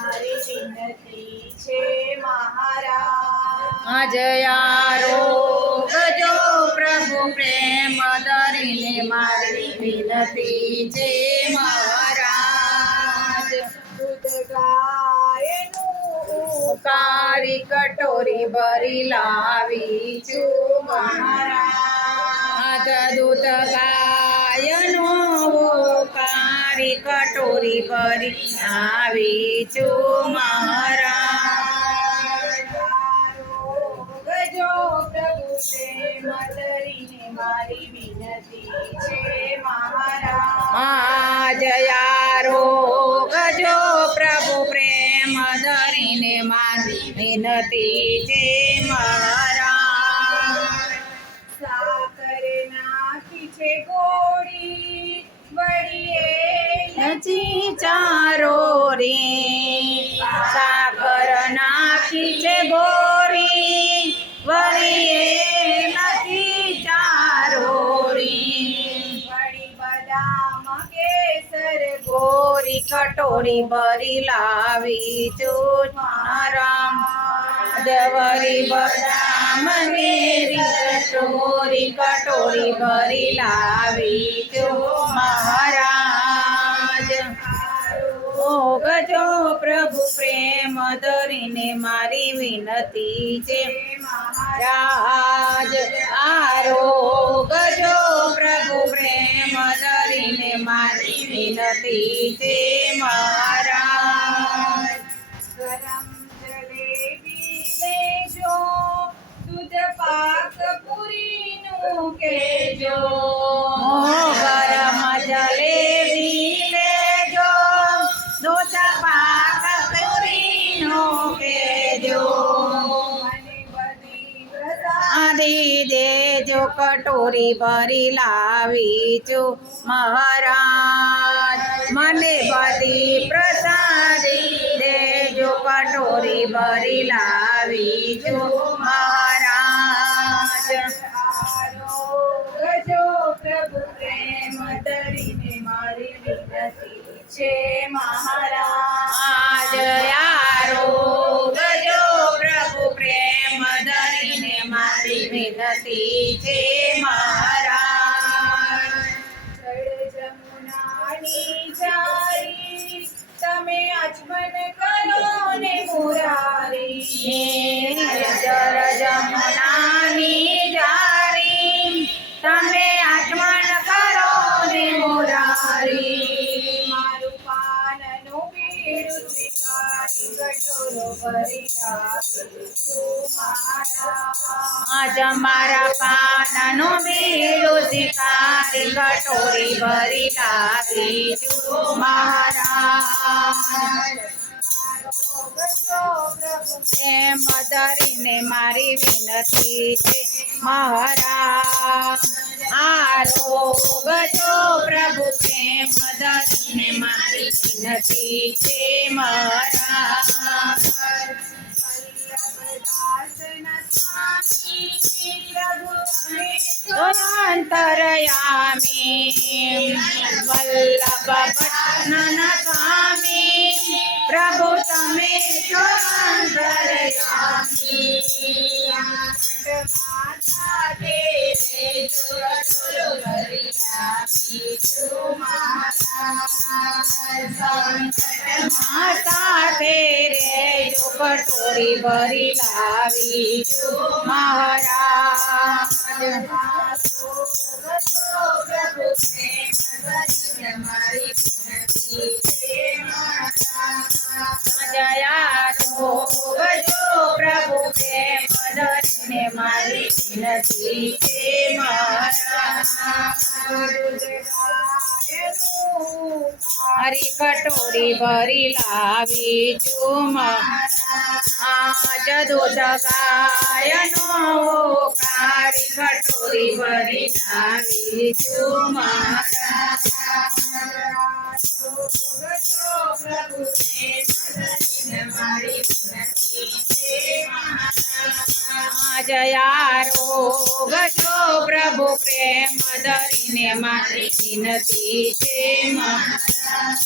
મારી વિનતી છે મહારાજ. અજયારો ગજો પ્રભુ પ્રેમ ધરીને મારી વિનતી છે મહારાજ. દૂધ ગાયનું કાળી કટોરી ભરી લાવી છું મહારાજ. દૂધ ગાયનો કટોરી ભરી લાવી છું મહારાજ ગજો પ્રભુ પ્રેમ ધરીને મારી વિનતી છે મહારાજ જયારો ગજો પ્રભુ પ્રેમ ધરીને મારી વિનતી છે મહારાજ ચારો રે સાકર નાખી છે ગોરી વળીએ નથી ચારો રે. વળી બદામ, કેસર, ગોરી, કટોરી ભરી લાવી છું રામ જવરી બદામ મેરી કટોરી કટોરી ભરી લાવી છું મહારાજ ગજો પ્રભુ પ્રેમ ધરીને મારી વિનતી છે. આરો ગજો પ્રભુ પ્રેમ ધરીને મારી વિનતી છે મહારાજ. ગરમ જલેબી લેજો દૂધ પાક પૂરીનું કેજો. ગરમ કટોરી ભરી લાવી છું મહારાજ. મને બધી પ્રસાદી દેજો, કટોરી ભરી લાવી છું મહારાજ પ્રભુ પ્રેમ ધરીને મારી વિનતી છે, મહારાજ. જમનાની જારી તમે આચમન કરો ને મોરારી મારું પાનનું સ્વીકારી આજ મારા પાનનો મેળો શિકારી કટોરી ભરી લાવી મારા એમ ધરીને મારી વિનતી છે, મહારાજ આરોગજો પ્રભુ પ્રેમ ધરીને મારી વિનતી છે, મહારાજ. અંતરયામી વલ્લભ તમે છો માતા માતા માતા તેરે જો કટોરી ભરી લાવી છું મારી જયા તો ગજો પ્રભુ પ્રેમ ધરીને મારી નથી છે મહારાજ હરી કટોરી ભરી લાવી છું આજ દૂધ ગાયનો કારી કટોરી ભરી લાવી મહારાજ જયારો પ્રભુ પ્રેમ દરીને મારી વિનતી છે મહારાજ.